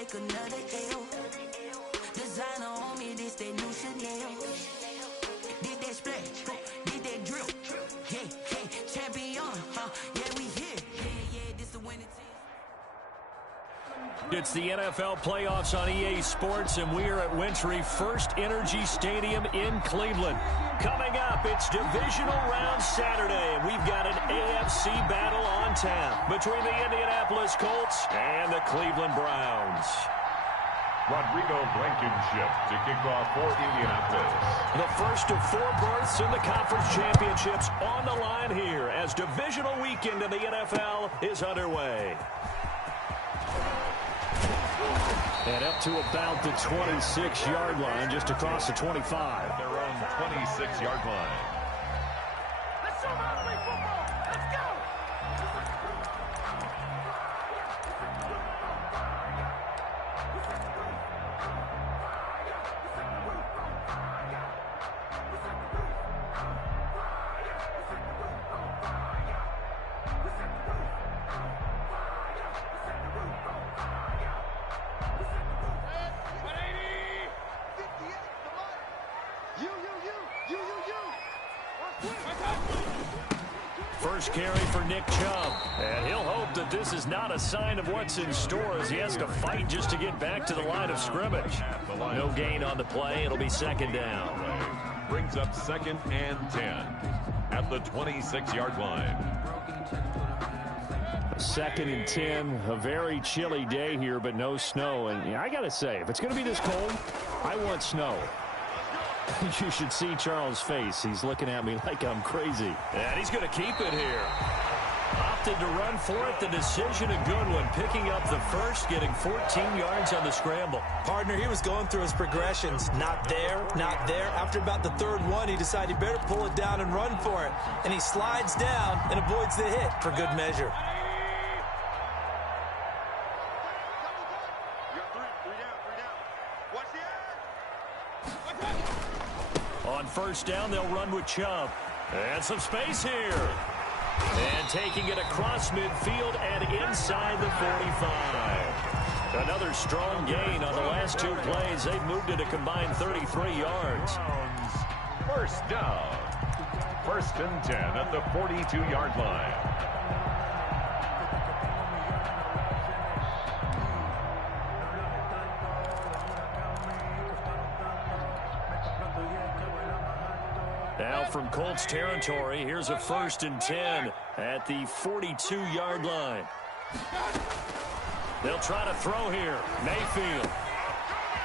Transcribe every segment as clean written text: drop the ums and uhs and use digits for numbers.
take another L. Designer on me, this that new Chanel. Did that splash, did that drip. Yeah, champion, yeah, we here. Yeah, this the winning team. It's the NFL playoffs on EA Sports, and we are at Wintry First Energy Stadium in Cleveland. Coming up, it's Divisional Round Saturday, and we've got an AFC battle on tap between the Indianapolis Colts and the Cleveland Browns. Rodrigo Blankenship to kick off for Indianapolis. The first of 4 berths in the conference championships on the line here as divisional weekend in the NFL is underway. And up to about the 26-yard line, just across the 25. Their own 26-yard line. Let's show them how to play football. Let's go. First carry for Nick Chubb. And he'll hope that this is not a sign of what's in store as he has to fight just to get back to the line of scrimmage. No gain on the play. It'll be second down. Brings up 2nd and 10 at the 26-yard line. 2nd and 10, a very chilly day here, but no snow. And I got to say, if it's going to be this cold, I want snow. You should see Charles' face. He's looking at me like I'm crazy. And he's going to keep it here. Opted to run for it. The decision, a good one. Picking up the first, getting 14 yards on the scramble. Partner, he was going through his progressions. Not there, not there. After about the 3rd one, he decided he better pull it down and run for it. And he slides down and avoids the hit for good measure. On first down, they'll run with Chubb. And some space here. And taking it across midfield and inside the 45. Another strong gain on the last 2 plays. They've moved it a combined 33 yards. First down. 1st and 10 at the 42-yard line. Now from Colts territory, here's a 1st and 10 at the 42-yard line. They'll try to throw here. Mayfield.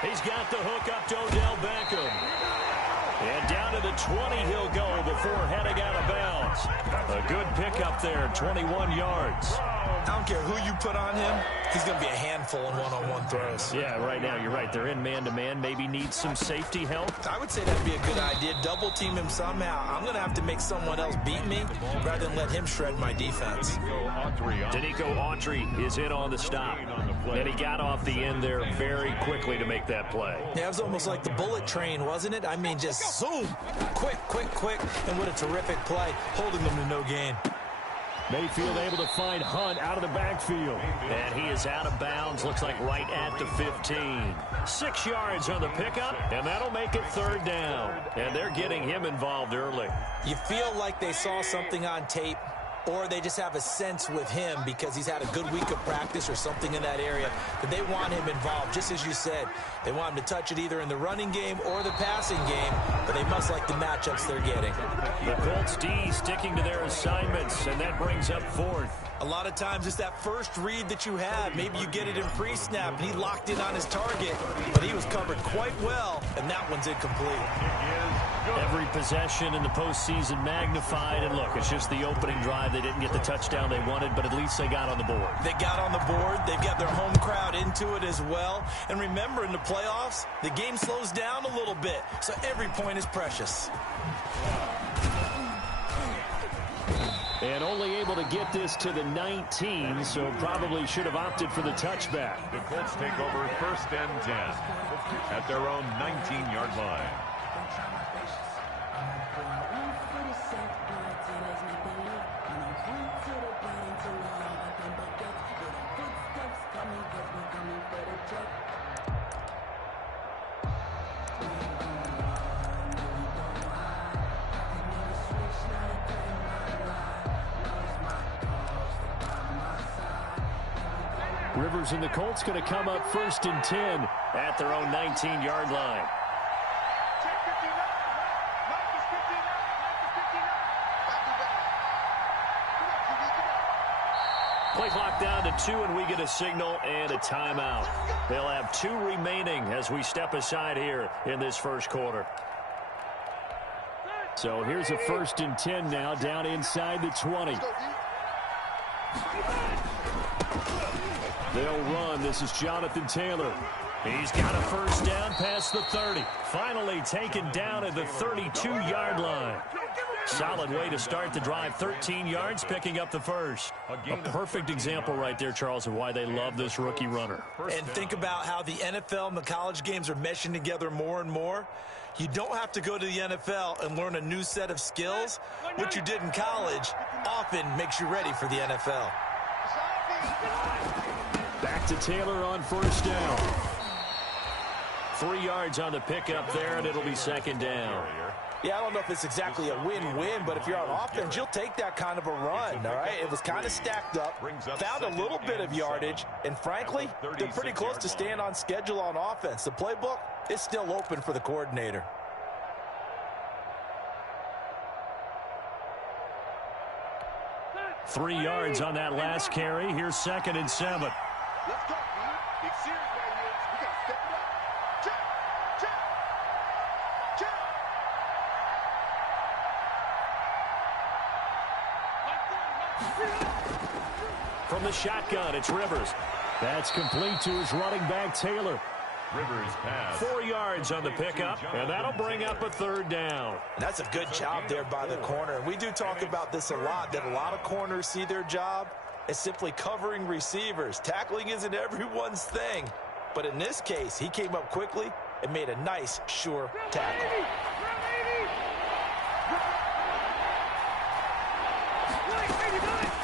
He's got the hook up to Odell Beckham. And down to the 20 he'll go before heading out of bounds. A good pickup there, 21 yards. I don't care who you put on him. He's going to be a handful in one-on-one throws. Yeah, right now you're right. They're in man-to-man. Maybe need some safety help. I would say that'd be a good idea. Double team him somehow. I'm going to have to make someone else beat me rather than let him shred my defense. Danico Autry is in on the stop. And he got off the end there very quickly to make that play. Yeah, it was almost like the bullet train, wasn't it? I mean, just zoom. Quick. And what a terrific play, holding them to no gain. Mayfield able to find Hunt out of the backfield. And he is out of bounds, looks like right at the 15. 6 yards on the pickup, and that'll make it 3rd down. And they're getting him involved early. You feel like they saw something on tape, or they just have a sense with him because he's had a good week of practice or something in that area that they want him involved, just as you said. They want him to touch it either in the running game or the passing game, but they must like the matchups they're getting. The Colts D sticking to their assignments, and that brings up 4th. A lot of times it's that first read that you have. Maybe you get it in pre-snap, and he locked in on his target, but he was covered quite well, and that one's incomplete. Every possession in the postseason magnified, and look, it's just the opening drive. They didn't get the touchdown they wanted, but at least they got on the board. They got on the board. They've got their home crowd into it as well. And remember, in the playoffs, the game slows down a little bit, so every point is precious. And only able to get this to the 19, so probably should have opted for the touchback. The Colts take over 1st and 10 at their own 19-yard line. Coming, 'cause we coming for the check. Rivers and the Colts going to come up 1st and 10 at their own 19-yard line. Play clock down to 2, and we get a signal and a timeout. They'll have 2 remaining as we step aside here in this first quarter. So here's a 1st and 10 now, down inside the 20. They'll run. This is Jonathan Taylor. He's got a first down past the 30. Finally taken down at the 32-yard line. Solid way to start the drive. 13 yards, picking up the first. A perfect example right there, Charles, of why they love this rookie runner. And think about how the NFL and the college games are meshing together more and more. You don't have to go to the NFL and learn a new set of skills. What you did in college often makes you ready for the NFL. Back to Taylor on first down. 3 yards on the pickup there, and it'll be 2nd down. Yeah, I don't know if it's exactly a win-win, but if you're on offense, you'll take that kind of a run, all right? It was kind of stacked up, found a little bit of yardage, and frankly, they're pretty close to staying on schedule on offense. The playbook is still open for the coordinator. Three yards on that last carry. Here's 2nd and 7. Let's go, man. Big series right here. We got to step it up. Check. From the shotgun, it's Rivers. That's complete to his running back, Taylor. Rivers pass. 4 yards on the pickup, and that'll bring up a 3rd down. And that's a good job there by the corner. We do talk about this a lot, that a lot of corners see their job as simply covering receivers. Tackling isn't everyone's thing. But in this case, he came up quickly and made a nice, sure tackle.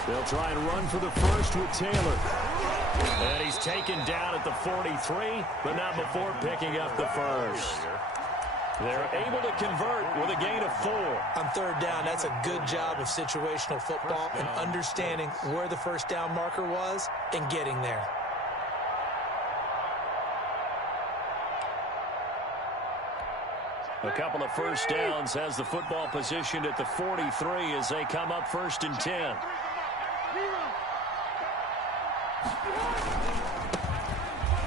They'll try and run for the first with Taylor. And he's taken down at the 43, but not before picking up the first. They're able to convert with a gain of 4. On 3rd down, that's a good job of situational football and understanding where the first down marker was and getting there. A couple of first downs has the football positioned at the 43 as they come up 1st and 10.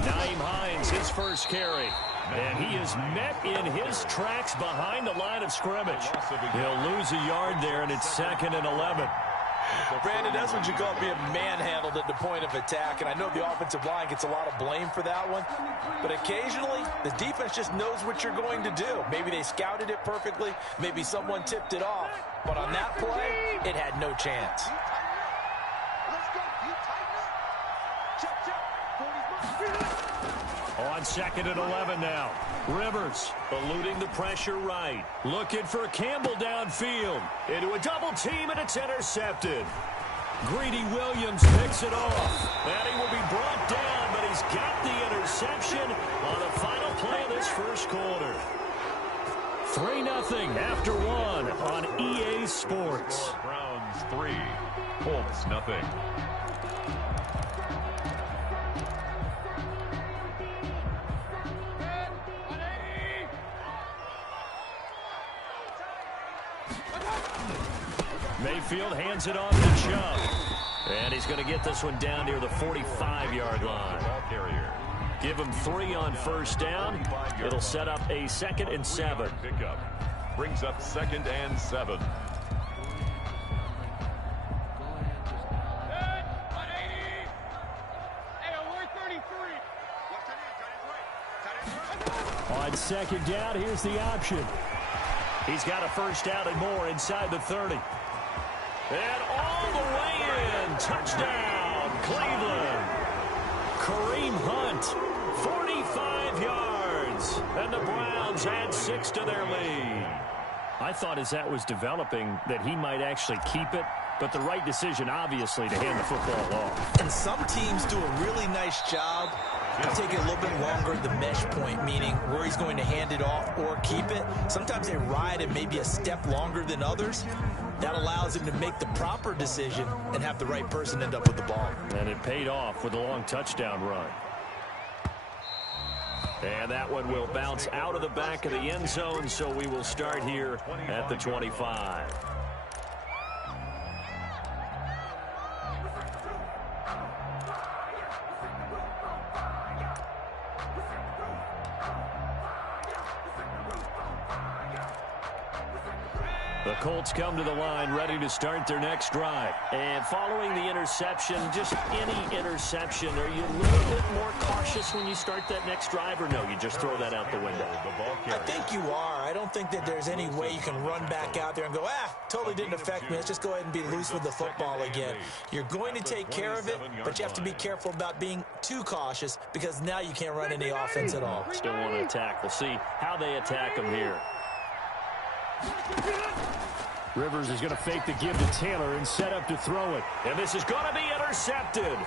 Nyheim Hines, his first carry. And he is met in his tracks behind the line of scrimmage. He'll lose a yard there, and it's 2nd and 11. Brandon, that's what you call being manhandled at the point of attack, and I know the offensive line gets a lot of blame for that one, but occasionally the defense just knows what you're going to do. Maybe they scouted it perfectly, maybe someone tipped it off, but on that play, it had no chance. On 2nd and 11 now. Rivers eluding the pressure right. Looking for Campbell downfield. Into a double team, and it's intercepted. Greedy Williams picks it off. And he will be brought down, but he's got the interception on the final play of this first quarter. 3-0 after 1 on EA Sports. Browns 3, Colts nothing. Mayfield hands it off to Chubb. And he's going to get this one down near the 45-yard line. Give him 3 on first down. It'll set up a 2nd and 7. Pickup brings up 2nd and 7. On 2nd down, here's the option. He's got a first down and more inside the 30. And all the way in. Touchdown, Cleveland. Kareem Hunt, 45 yards. And the Browns add 6 to their lead. I thought as that was developing that he might actually keep it, but the right decision, obviously, to hand the football off. And some teams do a really nice job take it a little bit longer at the mesh point, meaning where he's going to hand it off or keep it. Sometimes they ride it maybe a step longer than others. That allows him to make the proper decision and have the right person end up with the ball. And it paid off with a long touchdown run. And that one will bounce out of the back of the end zone, so we will start here at the 25. The Colts come to the line ready to start their next drive. And following the interception, just any interception, are you a little bit more cautious when you start that next drive, or no, you just throw that out the window? I think you are. I don't think that there's any way you can run back out there and go, totally didn't affect me. Let's just go ahead and be loose with the football again. You're going to take care of it, but you have to be careful about being too cautious because now you can't run any offense at all. Still want to attack. We'll see how they attack them here. Rivers is going to fake the give to Taylor and set up to throw it. And this is going to be intercepted.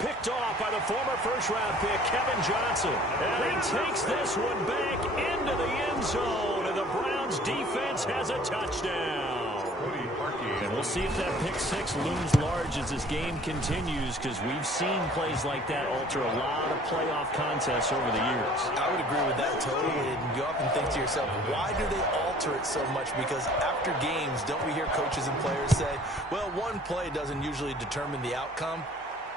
Picked off by the former first-round pick, Kevin Johnson. And he takes this one back into the end zone. And the Browns defense has a touchdown. And we'll see if that pick six looms large as this game continues, because we've seen plays like that alter a lot of playoff contests over the years. I would agree with that totally. And you often think to yourself, why do they alter it so much? Because after games, don't we hear coaches and players say, well, one play doesn't usually determine the outcome?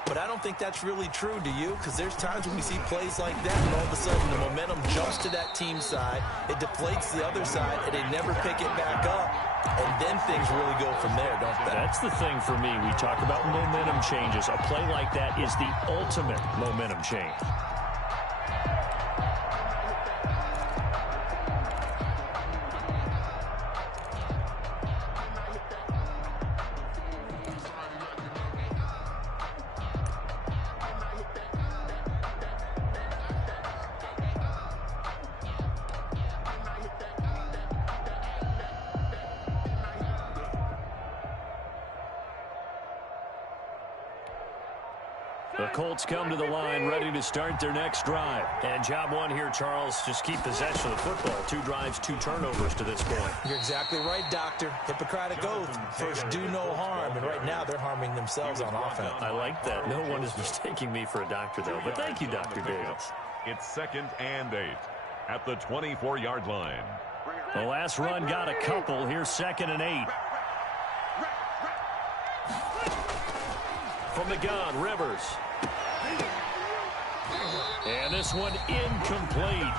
But I don't think that's really true, do you? Because there's times when we see plays like that, and all of a sudden the momentum jumps to that team side, it deflates the other side, and they never pick it back up. And then things really go from there, don't they? That's the thing for me. We talk about momentum changes. A play like that is the ultimate momentum change. The Colts come to the line ready to start their next drive. And job one here, Charles, just keep possession of the football. 2 drives, 2 turnovers to this point. You're exactly right, Doctor. Hippocratic oath. First, do no harm. And right now, they're harming themselves on offense. I like that. No one is mistaking me for a doctor, though. But thank you, Dr. Davis. It's 2nd and 8 at the 24-yard line. The last run got a couple. Here's 2nd and 8. From the gun, Rivers. And this one incomplete.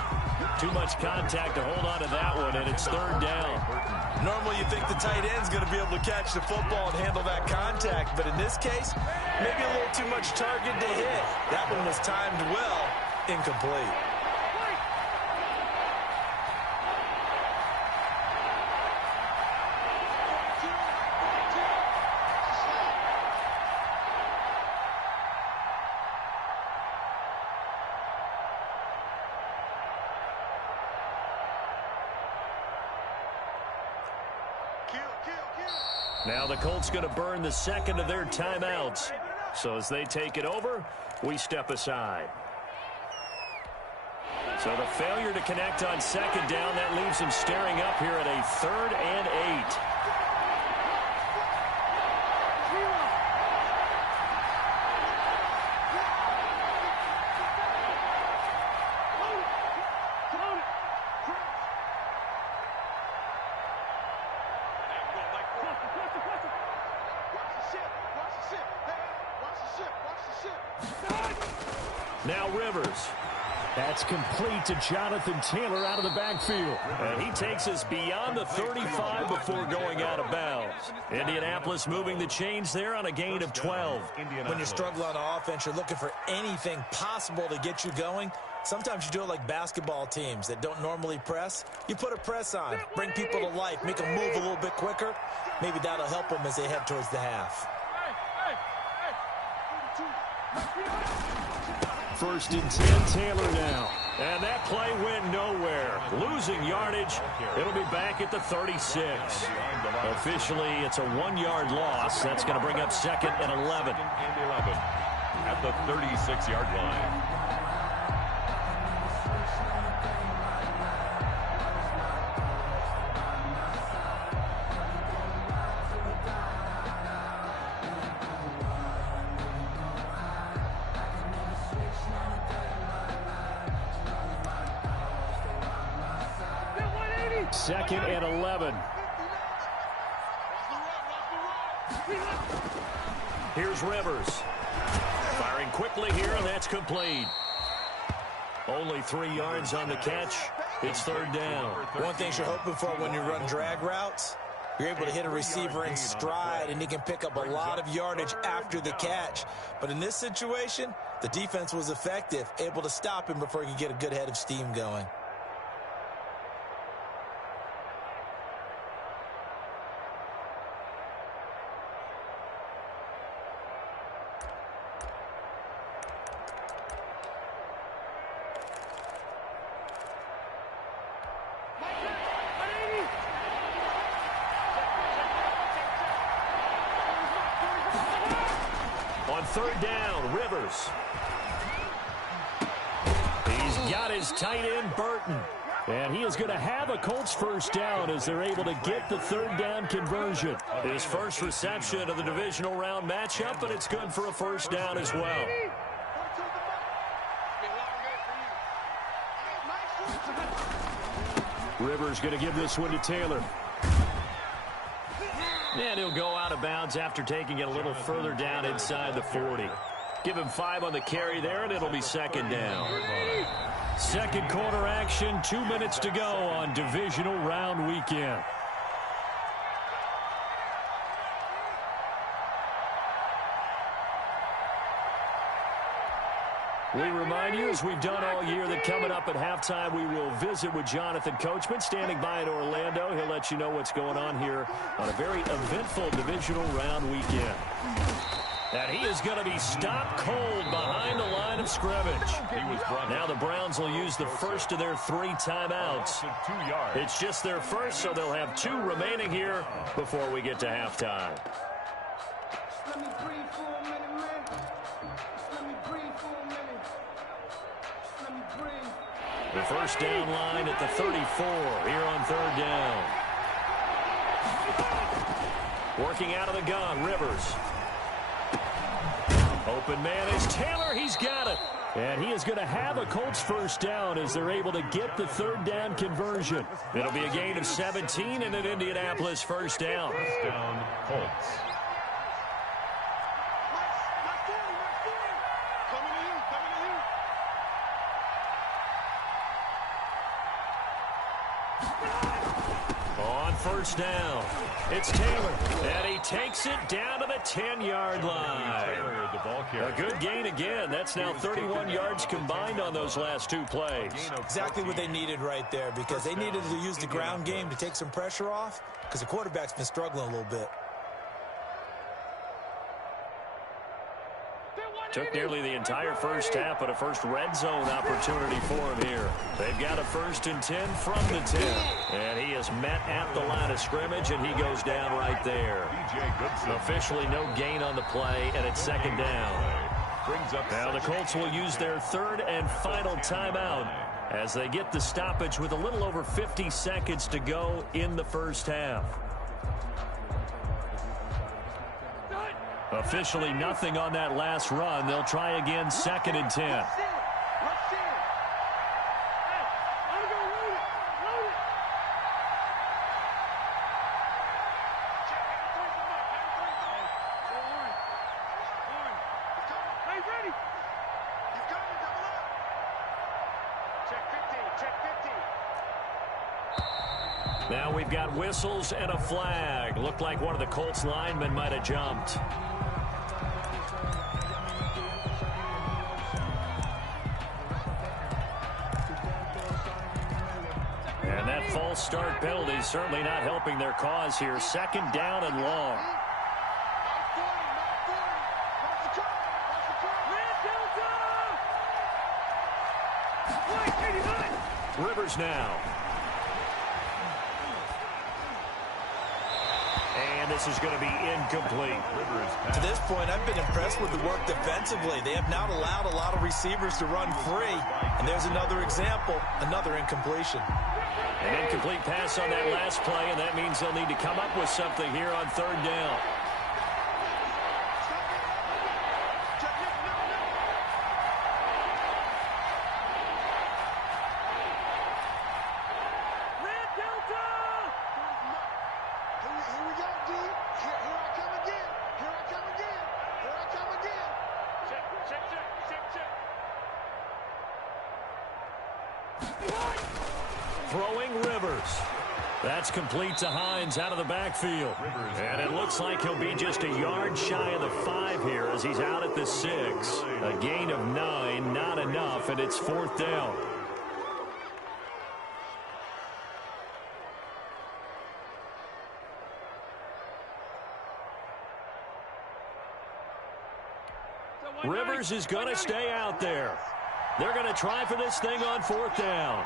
Too much contact to hold on to that one, and it's 3rd down. Normally you think the tight end's going to be able to catch the football and handle that contact, but in this case, maybe a little too much target to hit. That one was timed well, incomplete. Now the Colts going to burn the 2nd of their timeouts. So as they take it over, we step aside. So the failure to connect on 2nd down, that leaves them staring up here at a 3rd and 8. Now Rivers. That's complete to Jonathan Taylor out of the backfield. And he takes us beyond the 35 before going out of bounds. Indianapolis moving the chains there on a gain of 12. When you're struggling on offense, you're looking for anything possible to get you going. Sometimes you do it like basketball teams that don't normally press. You put a press on, bring people to life, make them move a little bit quicker. Maybe that'll help them as they head towards the half. 1st and 10, Taylor now. And that play went nowhere. Losing yardage. It'll be back at the 36. Officially, it's a 1-yard loss. That's going to bring up 2nd and 11. At the 36-yard line. Second and 11. Here's Rivers. Firing quickly here, and that's complete. Only 3 yards on the catch. It's third down. One thing you're hoping for when you run drag routes, you're able to hit a receiver in stride, and he can pick up a lot of yardage after the catch. But in this situation, the defense was effective, able to stop him before he could get a good head of steam going. On third down, Rivers. He's got his tight end, Burton. And he is going to have a Colts first down as they're able to get the third down conversion. His first reception of the divisional round matchup, and it's good for a first down as well. Rivers going to give this one to Taylor. And he'll go out of bounds after taking it a little further down inside the 40. Give him 5 on the carry there, and it'll be second down. Second quarter action, 2 minutes to go on divisional round weekend. We remind you, as we've done all year, that coming up at halftime, we will visit with Jonathan Coachman, standing by in Orlando. He'll let you know what's going on here on a very eventful divisional round weekend. And he is going to be stopped cold behind the line of scrimmage. Now the Browns will use the first of their 3 timeouts. It's just their first, so they'll have 2 remaining here before we get to halftime. The first down line at the 34 here on third down. Working out of the gun, Rivers. Open man is Taylor. He's got it. And he is going to have a Colts first down as they're able to get the third down conversion. It'll be a gain of 17 and an Indianapolis first down. First down, Colts. First down. It's Taylor, and he takes it down to the 10-yard line. A good gain again. That's now 31 yards combined on those last 2 plays. Exactly what they needed right there, because they needed to use the ground game to take some pressure off, because the quarterback's been struggling a little bit. Took nearly the entire first half, but a first red zone opportunity for him here. They've got a 1st and 10 from the 10. And he is met at the line of scrimmage, and he goes down right there. Officially no gain on the play, and it's second down. Now the Colts will use their 3rd and final timeout as they get the stoppage with a little over 50 seconds to go in the first half. Officially nothing on that last run. They'll try again, 2nd and 10. Now we've got whistles and a flag. Looked like one of the Colts linemen might have jumped. And that false start penalty is certainly not helping their cause here. 2nd down and long. Rivers now. And this is going to be incomplete. To this point, I've been impressed with the work defensively. They have not allowed a lot of receivers to run free. And there's another example, another incompletion. An incomplete pass on that last play, and that means they'll need to come up with something here on third down. Throwing Rivers. That's complete to Hines out of the backfield. And it looks like he'll be just a yard shy of the 5 here as he's out at the 6. A gain of 9, not enough, and it's fourth down. Rivers is going to stay out there. They're going to try for this thing on fourth down.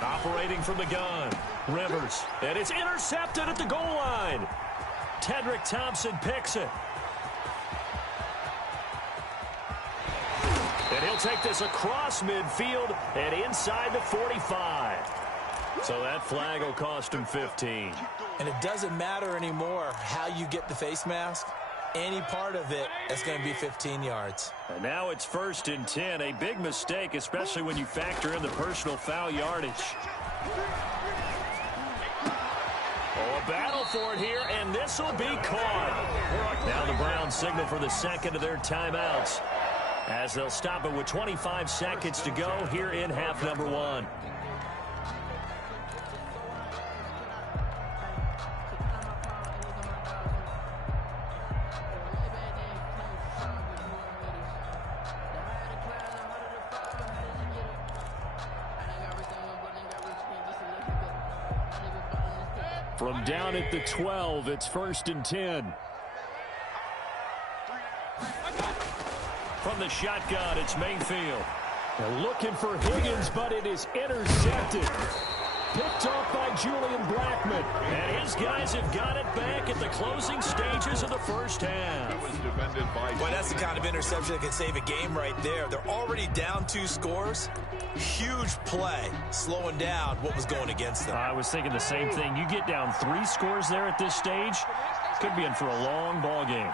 Operating from the gun, Rivers, and it's intercepted at the goal line. Tedrick Thompson picks it. And he'll take this across midfield and inside the 45. So that flag will cost him 15. And it doesn't matter anymore how you get the face mask. Any part of it is going to be 15 yards. And now it's 1st and 10. A big mistake, especially when you factor in the personal foul yardage. Oh, a battle for it here, and this will be caught. Now the Browns signal for the second of their timeouts as they'll stop it with 25 seconds to go here in half number 1. From down at the 12, it's 1st and 10. From the shotgun, it's Mayfield. They're looking for Higgins, but it is intercepted. Picked off by Julian Blackmon. And his guys have got it back at the closing stages of the first half. Boy, that's the kind of interception that can save a game right there. They're already down 2 scores. Huge play, slowing down what was going against them. I was thinking the same thing. You get down 3 scores there at this stage, could be in for a long ball game.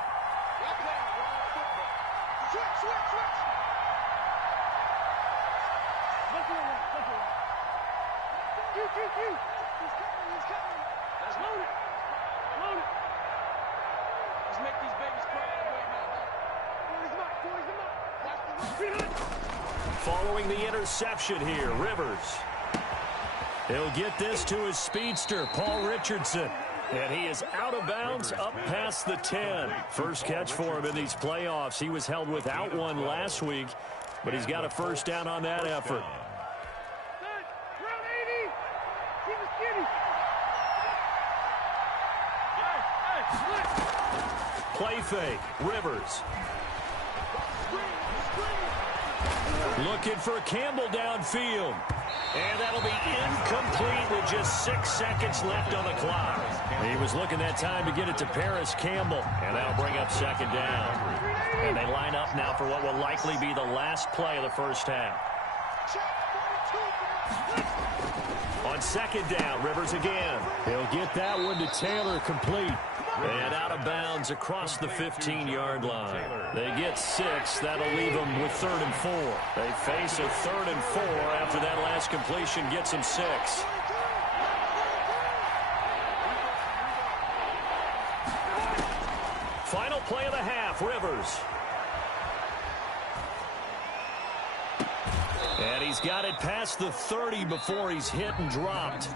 Following the interception here, Rivers. He'll get this to his speedster, Paul Richardson. And he is out of bounds up past the 10. First catch for him in these playoffs. He was held without one last week, but he's got a first down on that effort. Play fake, Rivers. Looking for Campbell downfield. And that'll be incomplete with just 6 seconds left on the clock. He was looking that time to get it to Paris Campbell. And that'll bring up second down. And they line up now for what will likely be the last play of the first half. On second down, Rivers again. He'll get that one to Taylor complete. And out of bounds across the 15-yard line. They get 6. That'll leave them with 3rd and 4. They face a 3rd and 4 after that last completion gets them 6. Final play of the half, Rivers. And he's got it past the 30 before he's hit and dropped.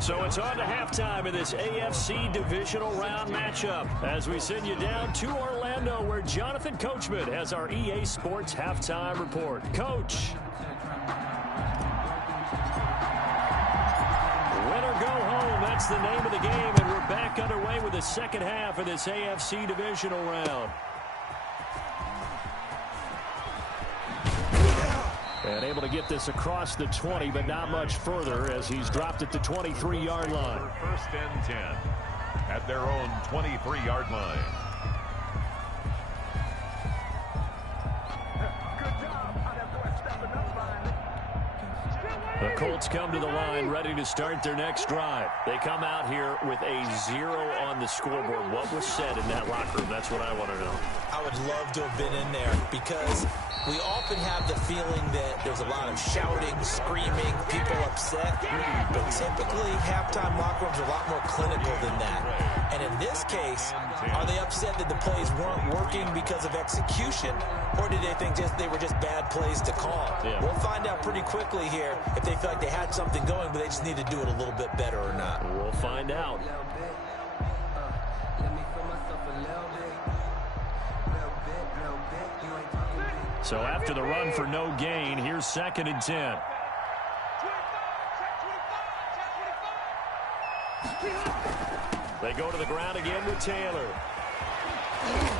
So it's on to halftime in this AFC divisional round matchup as we send you down to Orlando where Jonathan Coachman has our EA Sports halftime report. Coach. Win or go home, that's the name of the game, and we're back underway with the second half of this AFC divisional round. And able to get this across the 20, but not much further as he's dropped at the 23-yard line. 1st and 10. at their own 23-yard line. The Colts come to the line ready to start their next drive. They come out here with a 0 on the scoreboard. What was said in that locker room? That's what I want to know. I would love to have been in there because we often have the feeling that there's a lot of shouting, screaming, people upset. But typically, halftime locker rooms are a lot more clinical than that. And in this case, are they upset that the plays weren't working because of execution? Or did they think they were just bad plays to call? Yeah. We'll find out pretty quickly here if they feel like they had something going, but they just need to do it a little bit better or not. We'll find out. So after the run for no gain, here's 2nd and 10. They go to the ground again with Taylor.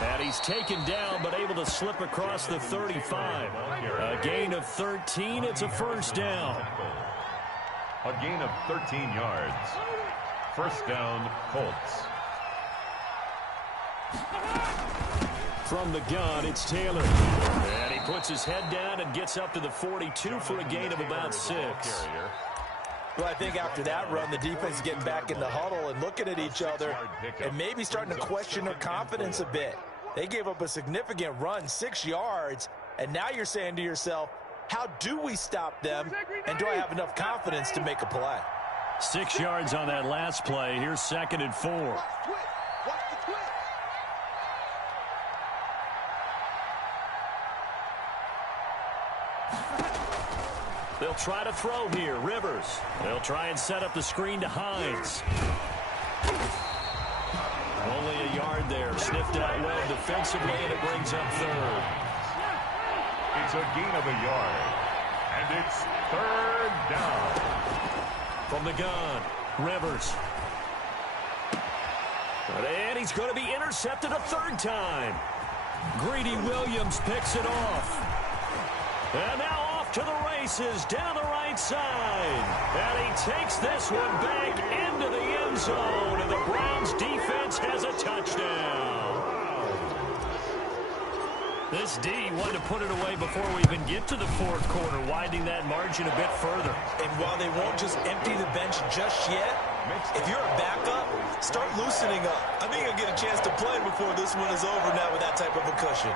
And he's taken down, but able to slip across the 35. A gain of 13. It's a first down. A gain of 13 yards. First down, Colts. From the gun, it's Taylor. And he puts his head down and gets up to the 42 for a gain of about 6. Well, I think after that run, the defense is getting back in the huddle and looking at each other and maybe starting to question their confidence a bit. They gave up a significant run, 6 yards, and now you're saying to yourself, how do we stop them, and do I have enough confidence to make a play? 6 yards on that last play. Here's 2nd and 4. They'll try to throw here. Rivers. They'll try and set up the screen to Hines. Only a yard there. Sniffed out well defensively, and it brings up 3rd. It's a gain of a yard. And it's 3rd down. From the gun, Rivers. And he's going to be intercepted a 3rd time. Greedy Williams picks it off. And now off to the races down the right side. And he takes this one back into the end zone. And the Browns defense has a touchdown. This D wanted to put it away before we even get to the 4th quarter, widening that margin a bit further. And while they won't just empty the bench just yet, if you're a backup, start loosening up. I think you'll get a chance to play before this one is over now with that type of a cushion.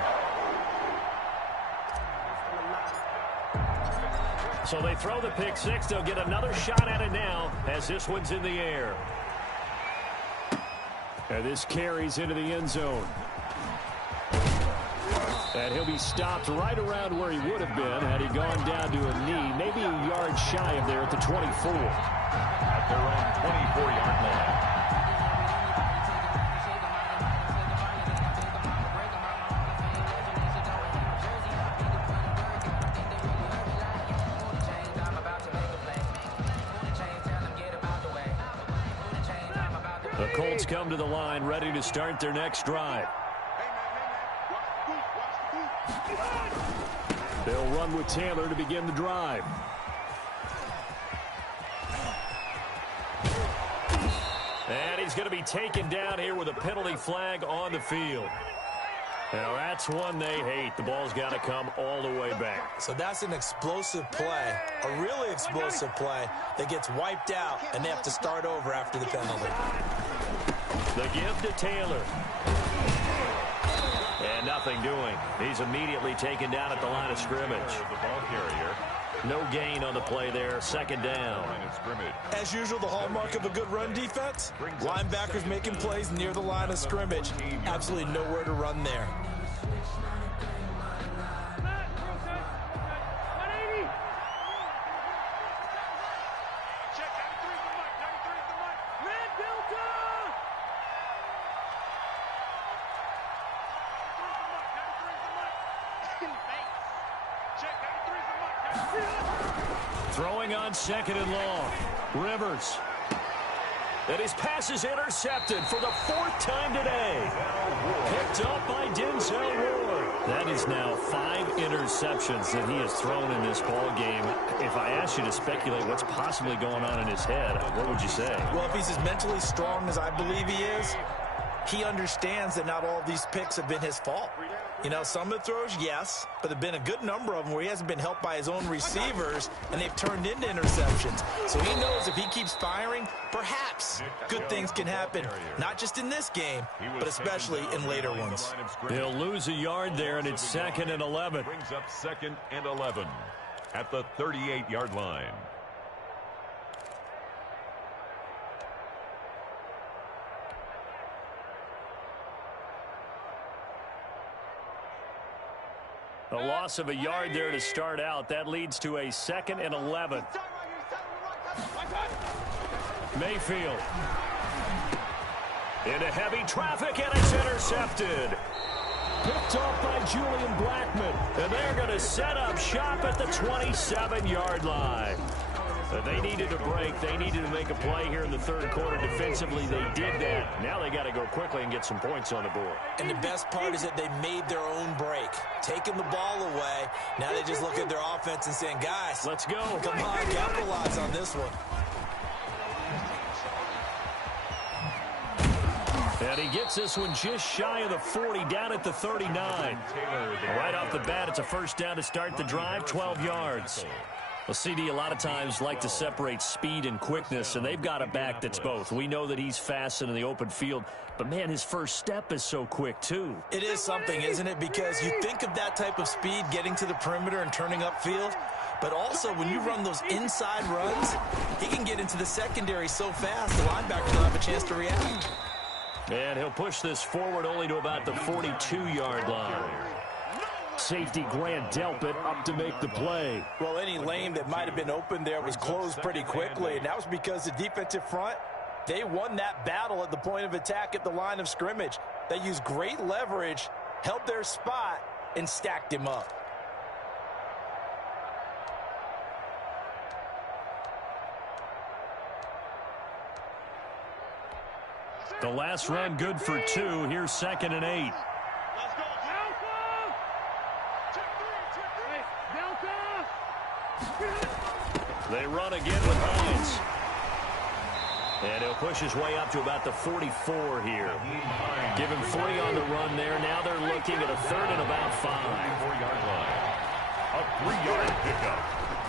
So they throw the pick 6. They'll get another shot at it now as this one's in the air. And this carries into the end zone. And he'll be stopped right around where he would have been had he gone down to a knee, maybe a yard shy of there at the 24. At their own 24-yard line. The Colts come to the line ready to start their next drive. They'll run with Taylor to begin the drive. And he's going to be taken down here with a penalty flag on the field. Now that's one they hate. The ball's got to come all the way back. So that's an explosive play, a really explosive play that gets wiped out, and they have to start over after the penalty. The give to Taylor. And nothing doing. He's immediately taken down at the line of scrimmage. The ball carrier. No gain on the play there. 2nd down. As usual, the hallmark of a good run defense, linebackers making plays near the line of scrimmage. Absolutely nowhere to run there. Throwing on 2nd and long. Rivers. And his pass is intercepted for the 4th time today. Picked up by Denzel Ward. That is now 5 interceptions that he has thrown in this ball game. If I asked you to speculate what's possibly going on in his head, what would you say? Well, if he's as mentally strong as I believe he is, he understands that not all of these picks have been his fault. You know, some of the throws, yes, but there have been a good number of them where he hasn't been helped by his own receivers, and they've turned into interceptions. So he knows if he keeps firing, perhaps good things can happen, not just in this game, but especially in later ones. He'll lose a yard there, and it's 2nd and 11. Brings up 2nd and 11 at the 38-yard line. A loss of a yard there to start out. That leads to a 2nd and 11. Mayfield. Into heavy traffic, and it's intercepted. Picked off by Julian Blackmon. And they're going to set up shop at the 27-yard line. They needed a break. They needed to make a play here in the third quarter. Defensively, they did that. Now they got to go quickly and get some points on the board. And the best part is that they made their own break, taking the ball away. Now they just look at their offense and saying, guys, let's go. Come on, capitalize on this one. And he gets this one just shy of the 40, down at the 39. Right off the bat, it's a first down to start the drive, 12 yards. Well, CD a lot of times like to separate speed and quickness, and they've got a back that's both. We know that he's fast in the open field, but, man, his first step is so quick, too. It is something, isn't it? Because you think of that type of speed getting to the perimeter and turning upfield, but also when you run those inside runs, he can get into the secondary so fast the linebackers don't have a chance to react. And he'll push this forward only to about the 42-yard line. Safety Grant Delpit up to make the play. Well, any lane that might have been open there was closed pretty quickly, and that was because the defensive front, they won that battle at the point of attack at the line of scrimmage. They used great leverage, held their spot, and stacked him up. The last run good for 2. Here's 2nd and 8. They run again with Hines. And he'll push his way up to about the 44 here. Give him 40 on the run there. Now they're looking at a 3rd and about 5. 4-yard line. A 3-yard pickup.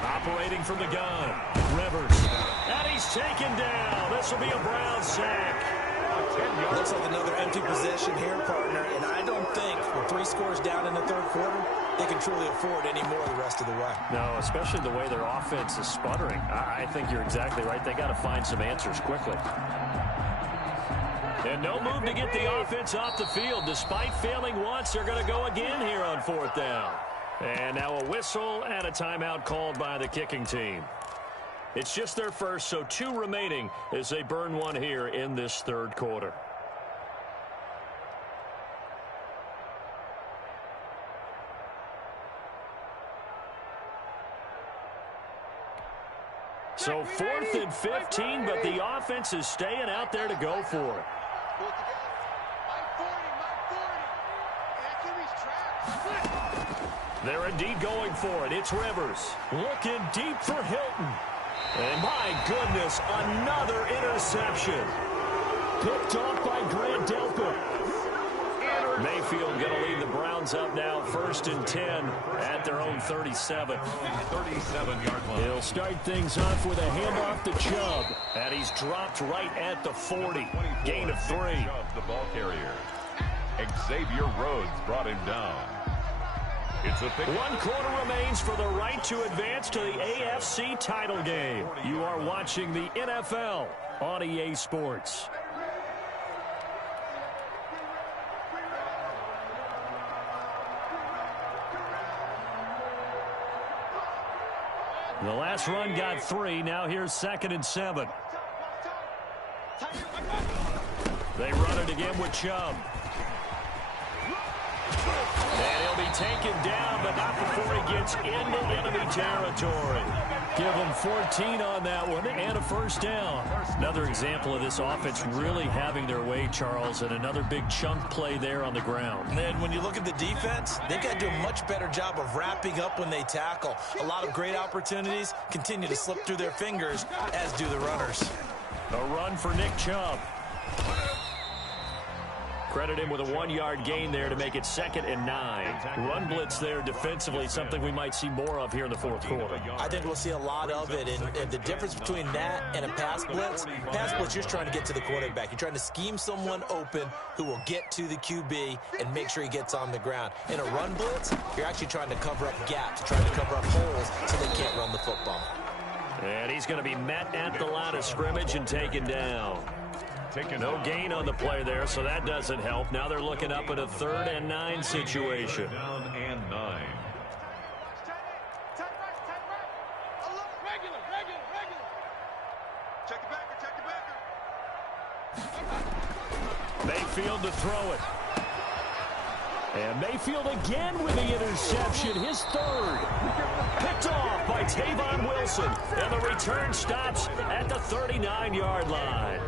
Operating from the gun. Rivers. And he's taken down. This will be a Brown sack. Looks like another empty possession here, partner, and I don't think with 3 scores down in the third quarter, they can truly afford any more the rest of the way. No, especially the way their offense is sputtering. I think you're exactly right. They got to find some answers quickly. And no move to get the offense off the field. Despite failing once, they're going to go again here on 4th down. And now a whistle and a timeout called by the kicking team. It's just their first, so 2 remaining as they burn one here in this third quarter. So 4th and 15, but the offense is staying out there to go for it. They're indeed going for it. It's Rivers. Looking deep for Hilton. And my goodness, another interception. Picked off by Grant Delpit. Mayfield going to lead the Browns up now, 1st and 10 at their own 37. 37-yard line. He'll start things off with a handoff to Chubb. And he's dropped right at the 40. Gain of 3. Chubb, the ball carrier. Xavier Rhodes brought him down. It's a pick. 1 quarter remains for the right to advance to the AFC title game. You are watching the NFL on EA Sports. The last run got 3. Now here's 2nd and 7. They run it again with Chubb. And he'll be taken down, but not before he gets into enemy territory. Give him 14 on that one and a first down. Another example of this offense really having their way, Charles, and another big chunk play there on the ground. And when you look at the defense, they've got to do a much better job of wrapping up when they tackle. A lot of great opportunities continue to slip through their fingers, as do the runners. A run for Nick Chubb. Credit him with a 1-yard gain there to make it 2nd and 9. Run blitz there defensively, something we might see more of here in the fourth quarter. I think we'll see a lot of it, and the difference between that and a pass blitz, you're just trying to get to the quarterback. You're trying to scheme someone open who will get to the QB and make sure he gets on the ground. In a run blitz, you're actually trying to cover up gaps, trying to cover up holes so they can't run the football. And he's going to be met at the line of scrimmage and taken down. No gain on the play there, so that doesn't help. Now they're looking up at a 3rd and 9 situation. Down and 9. Check it back. Mayfield to throw it. And Mayfield again with the interception, his 3rd. Picked off by Tavon Wilson. And the return stops at the 39-yard line.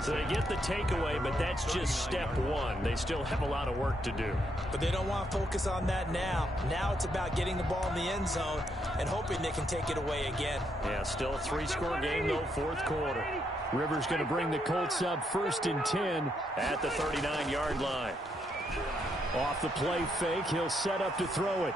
So they get the takeaway, but that's just step 1. They still have a lot of work to do. But they don't want to focus on that now. Now it's about getting the ball in the end zone and hoping they can take it away again. Yeah, still a 3-score game, though, 4th quarter. Rivers going to bring the Colts up 1st and 10 at the 39-yard line. Off the play fake, he'll set up to throw it.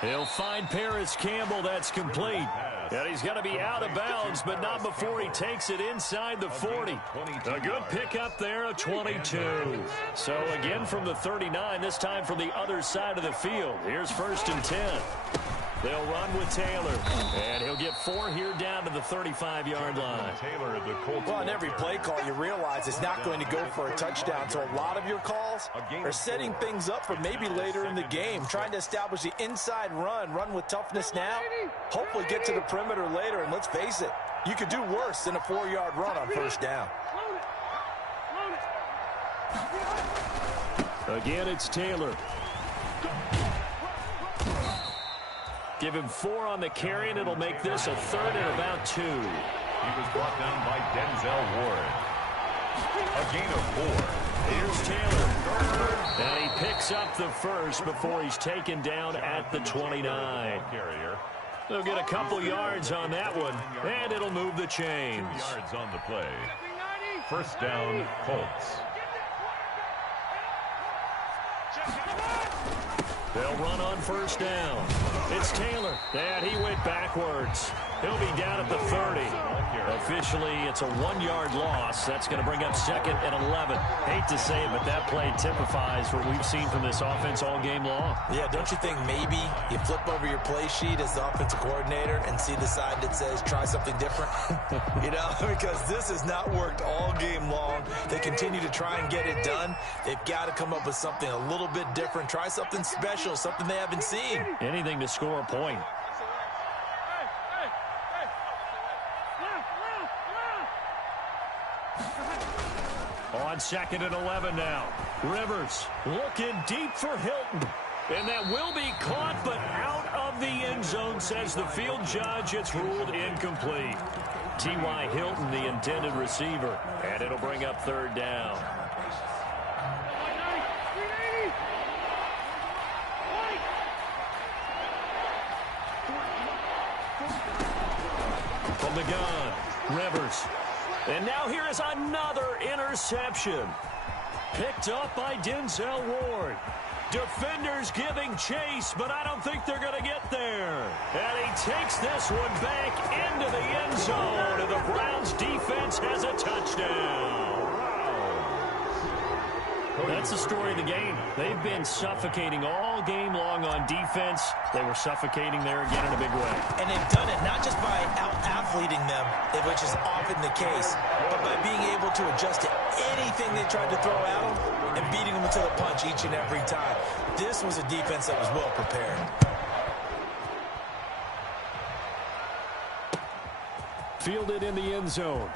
He'll find Paris Campbell. That's complete. And he's going to be out of bounds, but not before he takes it inside the 40. A good pickup there, a 22. So again from the 39, this time from the other side of the field. Here's 1st and 10. They'll run with Taylor, and he'll get 4 here down to the 35-yard line. Well, on every play call, you realize it's not going to go for a touchdown, so a lot of your calls are setting things up for maybe later in the game, trying to establish the inside run with toughness now, hopefully get to the perimeter later, and let's face it, you could do worse than a 4-yard run on 1st down. Again, it's Taylor. Give him 4 on the carry, and it'll make this a 3rd and about 2. He was brought down by Denzel Ward. A gain of 4. Here's Taylor. And he picks up the 1st before he's taken down at the 29. They'll get a couple yards on that one, and it'll move the chains. 2 yards on the play. 1st down, Colts. They'll run on 1st down. It's Taylor, and he went backwards. He'll be down at the 30. Officially, it's a 1-yard loss. That's going to bring up 2nd and 11. Hate to say it, but that play typifies what we've seen from this offense all game long. Yeah, don't you think maybe you flip over your play sheet as the offensive coordinator and see the side that says try something different? You know, because this has not worked all game long. They continue to try and get it done. They've got to come up with something a little bit different. Try something special, something they haven't seen. Anything to score a point. On 2nd and 11 now. Rivers looking deep for Hilton. And that will be caught, but out of the end zone, says the field judge. It's ruled incomplete. T.Y. Hilton, the intended receiver. And it'll bring up 3rd down. From the gun, Rivers. And now here is another interception. Picked up by Denzel Ward. Defenders giving chase, but I don't think they're going to get there. And he takes this one back into the end zone, and the Browns defense has a touchdown. That's the story of the game. They've been suffocating all game long on defense. They were suffocating there again in a big way. And they've done it not just by out-athleting them, which is often the case, but by being able to adjust to anything they tried to throw at them and beating them to the punch each and every time. This was a defense that was well prepared. Fielded in the end zone.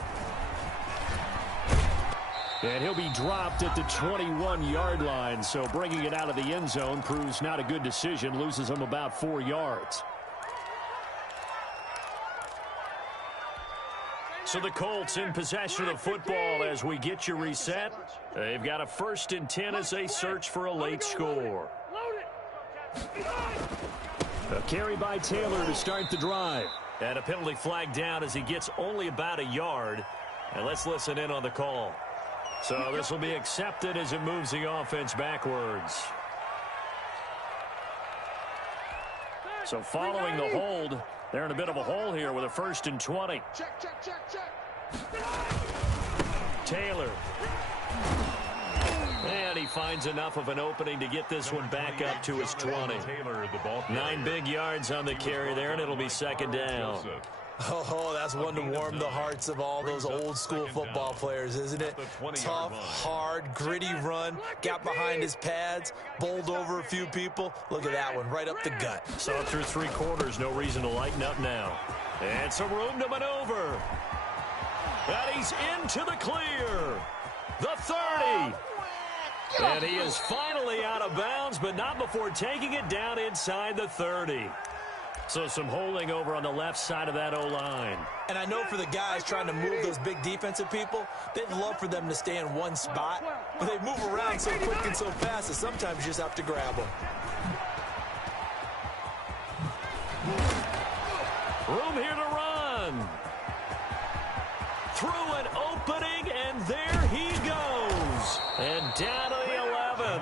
And he'll be dropped at the 21-yard line, so bringing it out of the end zone proves not a good decision, loses him about 4 yards. So the Colts in possession of the football as we get you reset. They've got a 1st and 10 as they search for a late score. A carry by Taylor to start the drive. And a penalty flag down as he gets only about a yard. And let's listen in on the call. So this will be accepted as it moves the offense backwards. So following the hold, they're in a bit of a hole here with a 1st and 20. Taylor. And he finds enough of an opening to get this one back up to his 20. 9 big yards on the carry there, and it'll be 2nd down. Oh, that's one to warm the hearts of all those old school football players, isn't it? Tough, hard, gritty run, got behind his pads, bowled over a few people. Look at that one, right up the gut. So through 3 quarters, no reason to lighten up now. And some room to maneuver. And he's into the clear. The 30. And he is finally out of bounds, but not before taking it down inside the 30. So some holding over on the left side of that O-line. And I know for the guys trying to move those big defensive people, they'd love for them to stay in one spot, but they move around so quick and so fast that sometimes you just have to grab them. Room here to run. Through an opening, and there he goes. And down to the 11.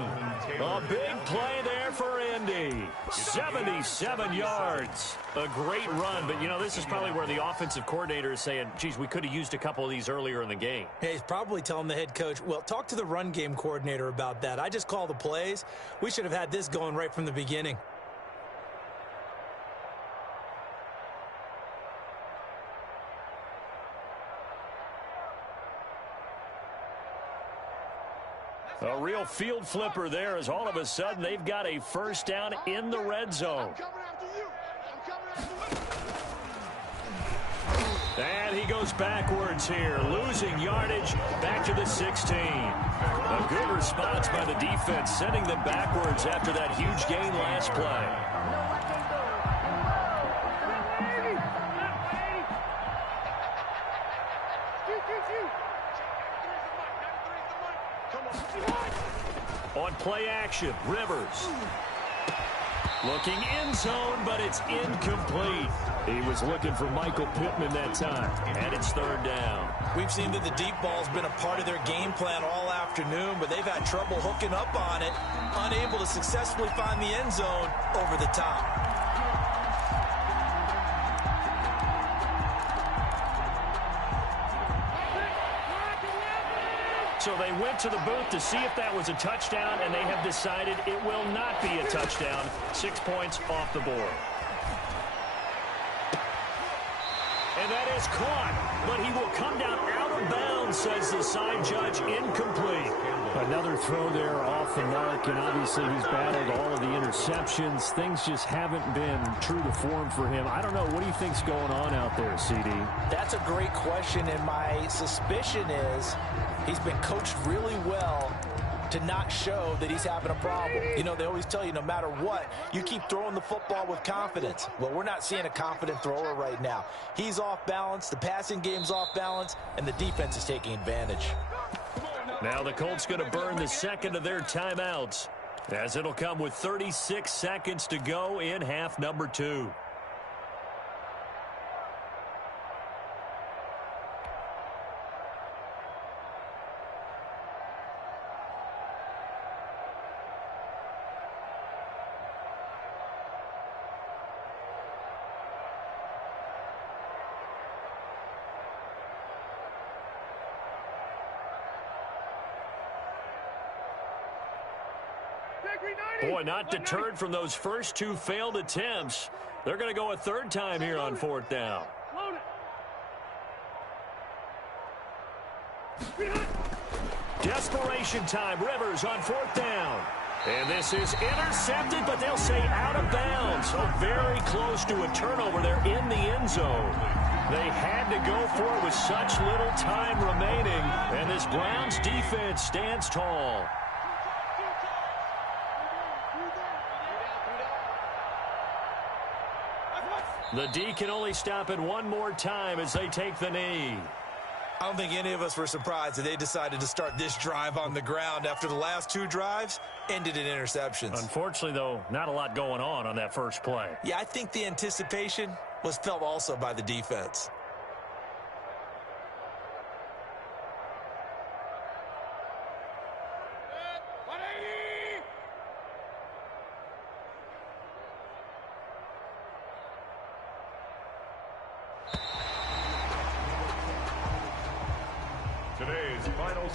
A big play there for Indy. 77 yards. A great run, but, you know, this is probably where the offensive coordinator is saying, geez, we could have used a couple of these earlier in the game. Hey, he's probably telling the head coach, well, talk to the run game coordinator about that. I just call the plays. We should have had this going right from the beginning. A real field flipper there as all of a sudden they've got a 1st down in the red zone. And he goes backwards here, losing yardage back to the 16. A good response by the defense, sending them backwards after that huge gain last play. On play action, Rivers. Looking end zone, but it's incomplete. He was looking for Michael Pittman that time, and it's 3rd down. We've seen that the deep ball's been a part of their game plan all afternoon, but they've had trouble hooking up on it, unable to successfully find the end zone over the top. So they went to the booth to see if that was a touchdown, and they have decided it will not be a touchdown. 6 points off the board. And that is caught, but he will come down out of bounds, says the side judge, incomplete. Another throw there off the mark, and obviously he's battled all of the interceptions. Things just haven't been true to form for him. I don't know. What do you think's going on out there, CD? That's a great question, and my suspicion is he's been coached really well to not show that he's having a problem. You know, they always tell you no matter what, you keep throwing the football with confidence. Well, we're not seeing a confident thrower right now. He's off balance, the passing game's off balance, and the defense is taking advantage. Now the Colts going to burn the 2nd of their timeouts, as it'll come with 36 seconds to go in half number 2. Boy, not deterred from those first 2 failed attempts. They're going to go a 3rd time here on 4th down. Desperation time. Rivers on 4th down. And this is intercepted, but they'll say out of bounds. So very close to a turnover there in the end zone. They had to go for it with such little time remaining, and this Browns defense stands tall. The D can only stop it one more time as they take the knee. I don't think any of us were surprised that they decided to start this drive on the ground after the last two drives ended in interceptions. Unfortunately, though, not a lot going on that first play. Yeah, I think the anticipation was felt also by the defense.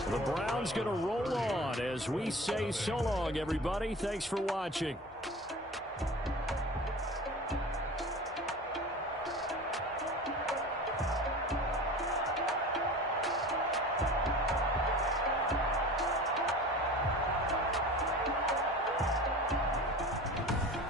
The Browns going to roll on as we say so long, everybody. Thanks for watching.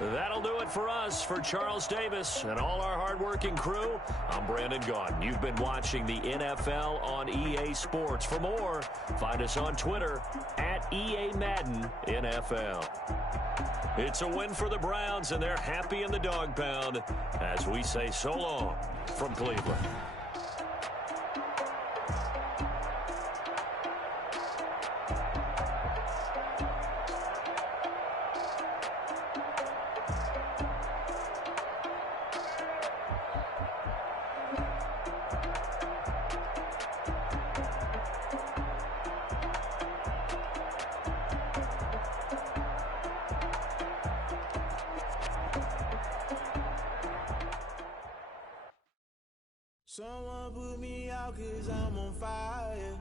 That'll do it for us. For Charles Davis and all our hardworking crew, I'm Brandon Gaudin. You've been watching the NFL on EA Sports. For more, find us on Twitter at EA Madden NFL. It's a win for the Browns, and they're happy in the dog pound as we say so long from Cleveland. Someone put me out 'cause I'm on fire.